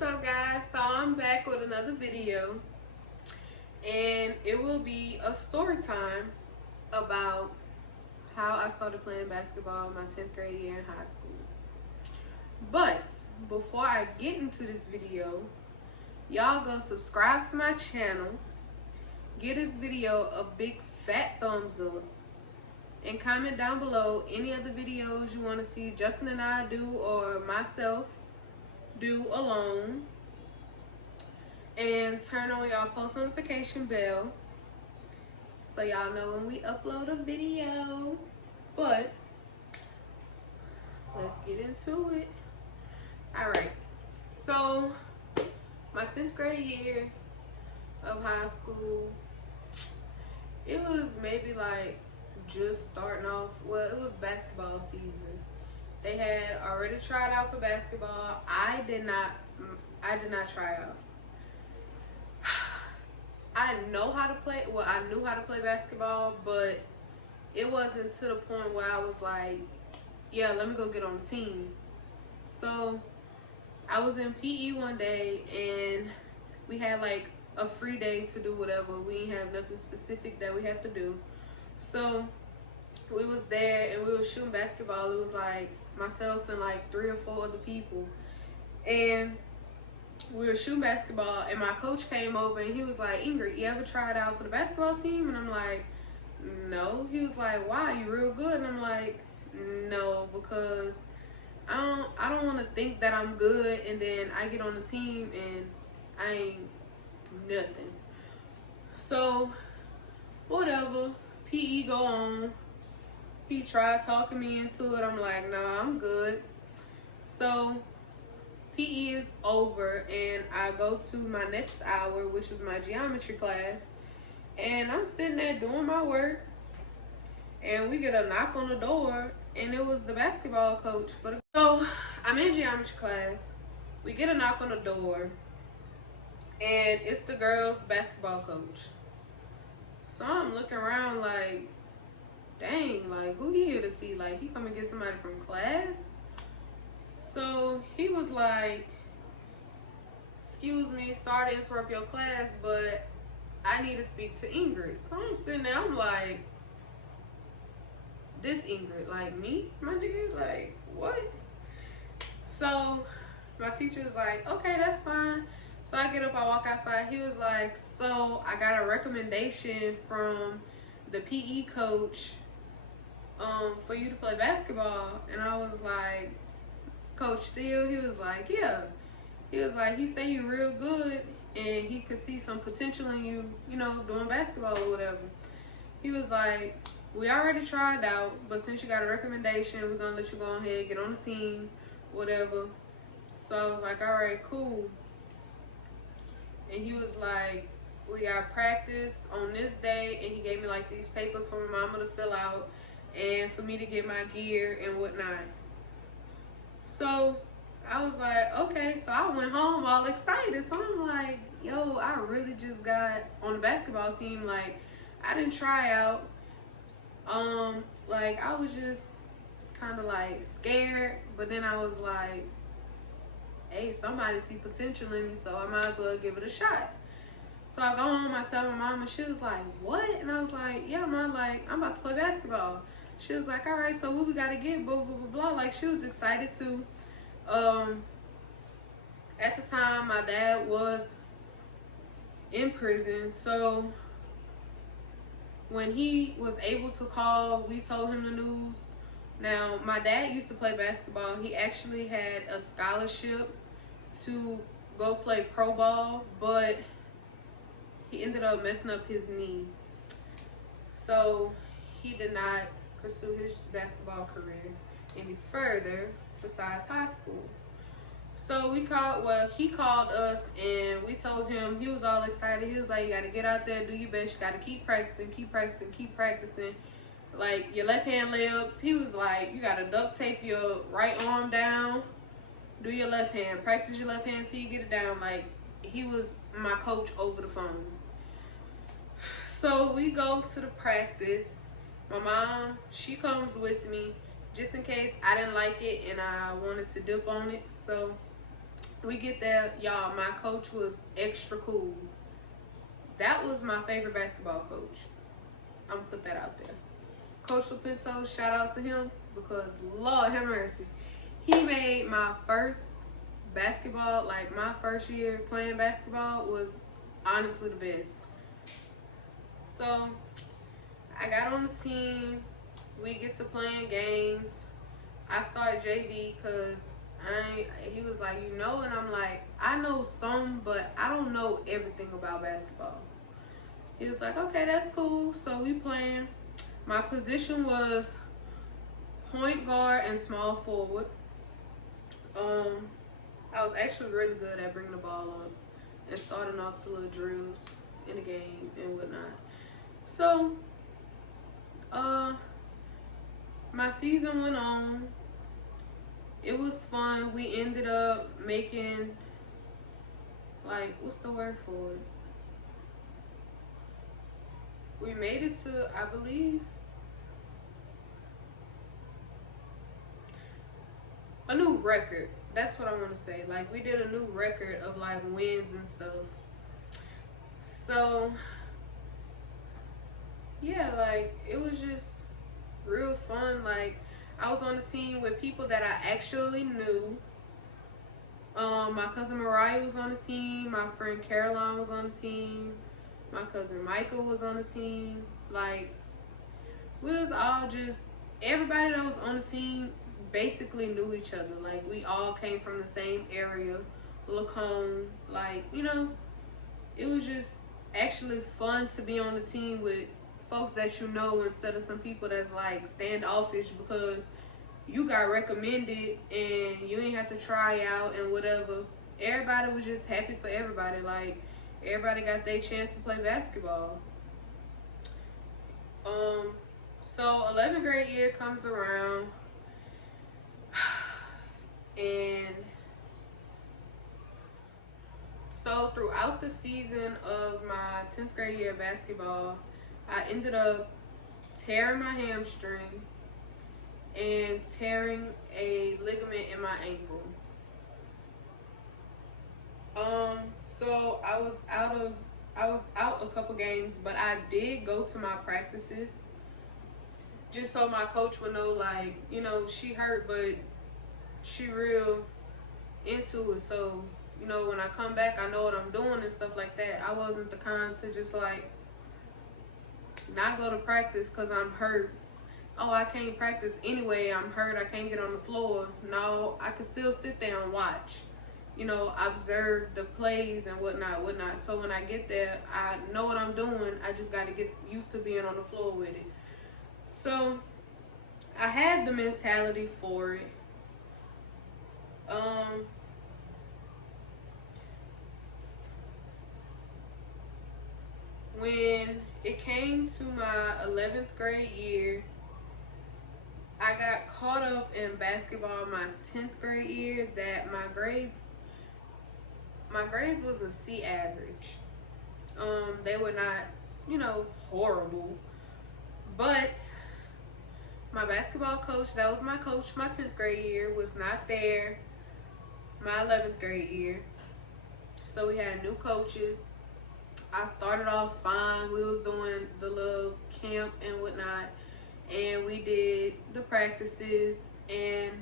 What's up, guys? So I'm back with another video, and it will be a story time about how I started playing basketball my 10th grade year in high school. But before I get into this video, y'all go subscribe to my channel, give this video a big fat thumbs up, and comment down below any other videos you want to see Justin and I do or myself do alone, and turn on y'all post notification bell so y'all know when we upload a video. But let's get into it. Alright, so my 10th grade year of high school, it was maybe like just starting off. Well, it was basketball season. They had already tried out for basketball. I did not try out. I know how to play, well, I knew how to play basketball, but it wasn't to the point where I was like, yeah, let me go get on the team. So I was in PE one day and we had like a free day to do whatever. We didn't have nothing specific that we had to do. So we was there and we were shooting basketball. It was like myself and like 3 or 4 other people, and we were shooting basketball, and my coach came over and he was like, Ingrid, you ever tried out for the basketball team? And I'm like, no. He was like, why, you real good? And I'm like, no, because I don't want to think that I'm good and then I get on the team and I ain't nothing. So whatever, PE go on. He tried talking me into it. I'm like, nah, I'm good. So PE is over and I go to my next hour, which was my geometry class. And I'm sitting there doing my work, and we get a knock on the door, and it was the basketball coach for the. So I'm in geometry class. We get a knock on the door, and it's the girls' basketball coach. So I'm looking around like, dang, like, who he here to see? Like, he come and get somebody from class? So he was like, excuse me, sorry to interrupt your class, but I need to speak to Ingrid. So I'm sitting there, I'm like, this Ingrid, like me, my nigga, like, what? So my teacher was like, okay, that's fine. So I get up, I walk outside. He was like, so I got a recommendation from the PE coach for you to play basketball. And I was like, Coach Steele? He was like, yeah. He was like, he said you real good and he could see some potential in you, you know, doing basketball or whatever. He was like, we already tried out, but since you got a recommendation, we're gonna let you go ahead, get on the team, whatever. So I was like, all right, cool. And he was like, we got practice on this day, and he gave me like these papers for my mama to fill out and for me to get my gear and whatnot. So I was like, okay. So I went home all excited. So I'm like, yo, I really just got on the basketball team. Like, I didn't try out. Like, I was just kind of like scared, but then I was like, hey, somebody see potential in me, so I might as well give it a shot. So I go home, I tell my mom, and she was like, what? And I was like, yeah, Mom, like, I'm about to play basketball. She was like, all right, so what we got to get, blah, blah, blah, blah. Like, she was excited too. At the time, my dad was in prison, so when he was able to call, we told him the news. Now, my dad used to play basketball. He actually had a scholarship to go play pro ball, but he ended up messing up his knee. So he did not pursue his basketball career any further besides high school. So we called, well, he called us and we told him, he was all excited. He was like, you got to get out there, do your best. You got to keep practicing, keep practicing, keep practicing. Like your left hand layups. He was like, you got to duct tape your right arm down, do your left hand, practice your left hand till you get it down. Like, he was my coach over the phone. So we go to the practice. My mom, she comes with me just in case I didn't like it and I wanted to dip on it. So We get there, y'all. My coach was extra cool. That was my favorite basketball coach. I'm gonna put that out there. Coach Lopinto, shout out to him because Lord have mercy. He made my first basketball, like my first year playing basketball was honestly the best. So I got on the team. We get to playing games. I started JV because he was like, you know, and I'm like, I know some, but I don't know everything about basketball. He was like, okay, that's cool. So we playing. My position was point guard and small forward. I was actually really good at bringing the ball up and starting off the little drills in the game and whatnot. So, my season went on. It was fun. We ended up making, like, what's the word for it? We made it to, I believe, a new record. That's what I want to say. Like, we did a new record of, like, wins and stuff. So, yeah, like, it was just real fun. Like, I was on the team with people that I actually knew. My cousin Mariah was on the team. My friend Caroline was on the team. My cousin Michael was on the team. Like, we was all just, everybody that was on the team basically knew each other. Like, we all came from the same area, Lacombe. Like, you know, it was just actually fun to be on the team with folks that you know instead of some people that's like standoffish because you got recommended and you ain't have to try out and whatever. Everybody was just happy for everybody. Like, everybody got their chance to play basketball. So 11th grade year comes around, and so throughout the season of my 10th grade year of basketball, I ended up tearing my hamstring and tearing a ligament in my ankle. So I was out a couple games, but I did go to my practices just so my coach would know, like, you know, she hurt, but she real into it. So, you know, when I come back, I know what I'm doing and stuff like that. I wasn't the kind to just, like, not go to practice because I'm hurt. Oh, I can't practice anyway. I'm hurt. I can't get on the floor. No, I can still sit there and watch. You know, observe the plays and whatnot. So when I get there, I know what I'm doing. I just got to get used to being on the floor with it. So I had the mentality for it. When it came to my 11th grade year, I got caught up in basketball my 10th grade year that my grades was a C average. They were not, you know, horrible. But my basketball coach, that was my coach my 10th grade year, was not there my 11th grade year. So we had new coaches. I started off fine. We was doing the little camp and whatnot. And we did the practices. And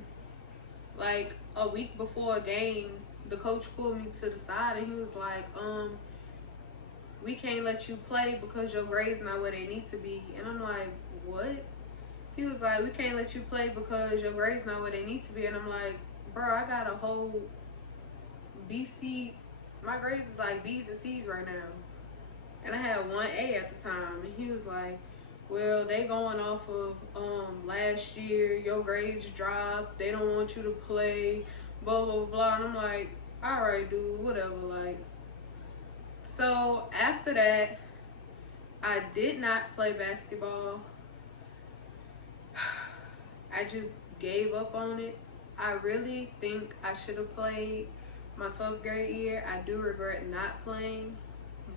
like a week before a game, the coach pulled me to the side and he was like, we can't let you play because your grades not where they need to be. And I'm like, what? He was like, we can't let you play because your grades not where they need to be. And I'm like, bro, I got a whole BC. My grades is like B's and C's right now. And I had 1A at the time. And he was like, well, they going off of last year. Your grades dropped. They don't want you to play. Blah, blah, blah. And I'm like, all right, dude, whatever. Like, so after that, I did not play basketball. I just gave up on it. I really think I should have played my 12th grade year. I do regret not playing,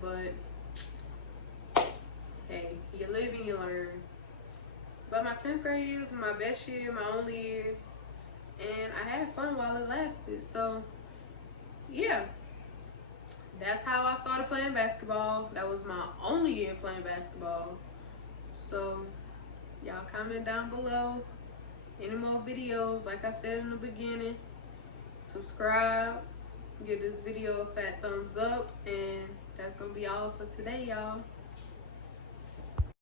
but hey, you live and you learn. But my 10th grade year was my best year, my only year, and I had fun while it lasted. So yeah, that's how I started playing basketball. That was my only year playing basketball. So y'all comment down below any more videos. Like I said in the beginning, subscribe, give this video a fat thumbs up, and that's gonna be all for today, y'all.